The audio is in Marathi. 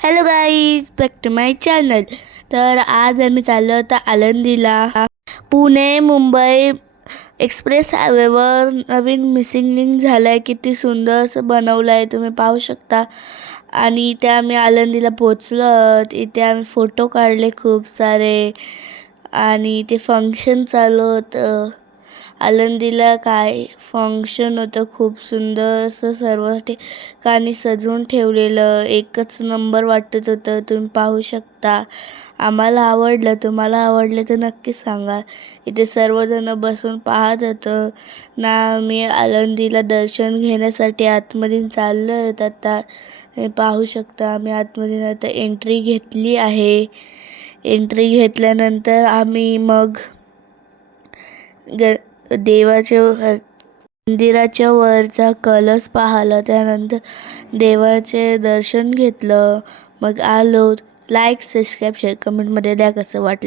Hello guys, back to my channel. तर आज आम्ही चाललो होतो आळंदीला. पुणे मुंबई एक्सप्रेस हायवेवर नवीन मिसिंग लिंक झालं आहे. किती सुंदर असं बनवलं आहे, तुम्ही पाहू शकता. आणि इथे आम्ही आळंदीला पोचलो. इथे आम्ही फोटो काढले खूप सारे. आणि इथे फंक्शन चालू होतं. आळंदीला काय फंक्शन होतं, खूप सुंदर असं सर्व ठिकाणी सजवून ठेवलेलं. एकच नंबर वाटत होतं, तुम्ही पाहू शकता. आम्हाला आवडलं. तुम्हाला आवडलं तर नक्की सांगा. इथे सर्वजण बसून पाहत होतं ना. मी आळंदीला दर्शन घेण्यासाठी आतमध्ये चाललो आहे. आता हे पाहू शकता. आम्ही आतमध्ये आता एंट्री घेतली आहे. एंट्री घेतल्यानंतर आम्ही मग देवाच्या मंदिराच्या वरचा कलश पाहिला. त्यानंतर देवाचे दर्शन घेतलं. मग आलो. लाईक, सबस्क्राईब, शेअर, कमेंटमध्ये द्या कसं वाटलं.